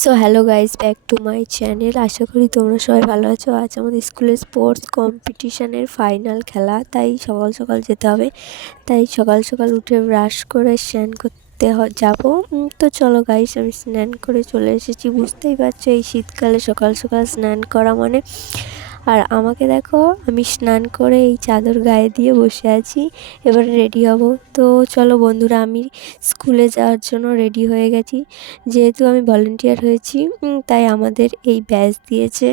So hello guys, back to my channel. আশা করি তোমরা সবাই ভালো আছো। আজ আমাদের স্কুলের স্পোর্টস কম্পিটিশানের ফাইনাল খেলা, তাই সকাল সকাল যেতে হবে। তাই সকাল সকাল উঠে ব্রাশ করে স্নান করতে যাবো। তো চলো গাইস, আমি স্নান করে চলে এসেছি। বুঝতেই পারছো এই শীতকালে সকাল সকাল স্নান করা মানে। আর আমাকে দেখো, আমি স্নান করে এই চাদর গায়ে দিয়ে বসে আছি। এবার রেডি হব। তো চলো বন্ধুরা, আমি স্কুলে যাওয়ার জন্য রেডি হয়ে গেছি। যেহেতু আমি ভলেন্টিয়ার হয়েছি, তাই আমাদের এই ব্যাচ দিয়েছে।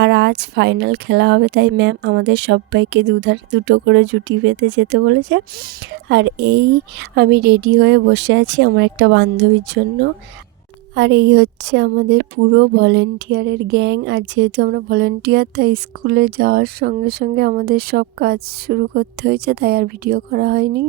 আর আজ ফাইনাল খেলা হবে, তাই ম্যাম আমাদের সবাইকে দুধারে দুটো করে জুটি বেঁধে যেতে বলেছে। আর এই আমি রেডি হয়ে বসে আছি আমার একটা বান্ধবীর জন্য। আর এই হচ্ছে আমাদের পুরো ভলেন্টিয়ারের গ্যাং। আর যেহেতু আমরা ভলেন্টিয়ার, তাই স্কুলে যাওয়ার সঙ্গে সঙ্গে আমাদের সব কাজ শুরু করতে হয়েছে, তাই আর ভিডিও করা হয়নি।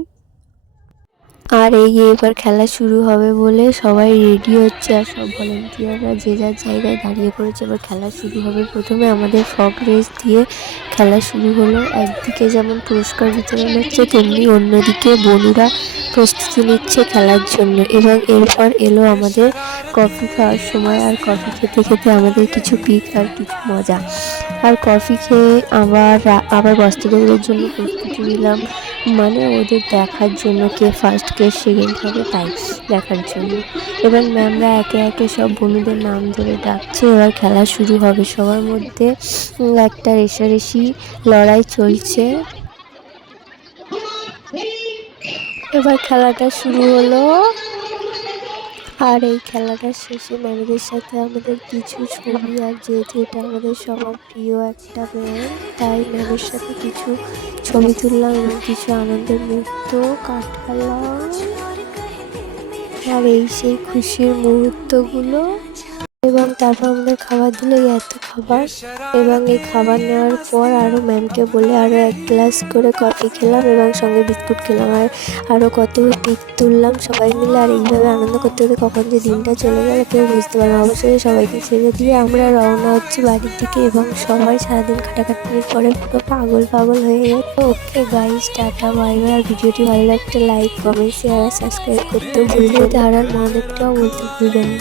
আর এবার খেলা শুরু হবে বলে সবাই রেডি হচ্ছে, আর সব ভলেন্টিয়াররা যে যার জায়গায় দাঁড়িয়ে পড়েছে। এবার খেলা শুরু হবে। প্রথমে আমাদের ফগ রেস দিয়ে খেলা শুরু হলো। একদিকে যেমন পুরস্কার বিতরণ হচ্ছে, তেমনি অন্যদিকে বনুরা প্রস্তুতি নিচ্ছে খেলার জন্য। এবং এরপর এলো আমাদের কফি খাওয়ার সময়। আর কফি খেতে খেতে আমাদের কিছু পিক আর কিছু মজা। আর কফি খেয়ে আবার বস্তা দৌড়ের জন্য প্রস্তুতি নিলাম, মানে ওদের দেখার জন্য কে ফার্স্ট কে সেকেন্ড হবে, তাই দেখার জন্য। এবার ম্যামরা একে একে সব বন্ধুদের নাম ধরে ডাকছে। এবার খেলা শুরু হবে। সবার মধ্যে একটা রেষারেষি লড়াই চলছে। এবার খেলাটা শুরু হলো। আর এই খেলাটার শেষে ম্যামেদের সাথে আমাদের কিছু ছবি, আর যেহেতু এটা আমাদের সবার প্রিয় একটা ম্যাম, তাই ম্যামের সাথে কিছু ছবি তুললাম এবং কিছু আনন্দের মুহূর্ত কাটালাম। আর এই সেই খুশির মুহূর্তগুলো। এবং তারপর আমাদের খাবার দিল, এত খাবার। এবং এই খাবার নেওয়ার পর আরও ম্যামকে বলে আরও 1 গ্লাস করে কফি খেলাম এবং সঙ্গে বিস্কুট খেলাম। আর আরও কত পিক তুললাম সবাই মিলে। আর এইভাবে আনন্দ করতে করতে কখন যে দিনটা চলে গেল কেউ বুঝতে পারলাম। অবশ্যই সবাইকে ছেড়ে দিয়ে আমরা রওনা হচ্ছি বাড়ির দিকে। এবং সবাই সারাদিন খাটাখাটনির পরে পুরো পাগল হয়ে গেছে। Okay guys, tata bye bye. আর ভিডিওটি ভালো লাগলে লাইক, কমেন্ট, শেয়ার আর সাবস্ক্রাইব করতে ভুলবেন। আর মহাদেবটাও বলতে ভুলবেন না।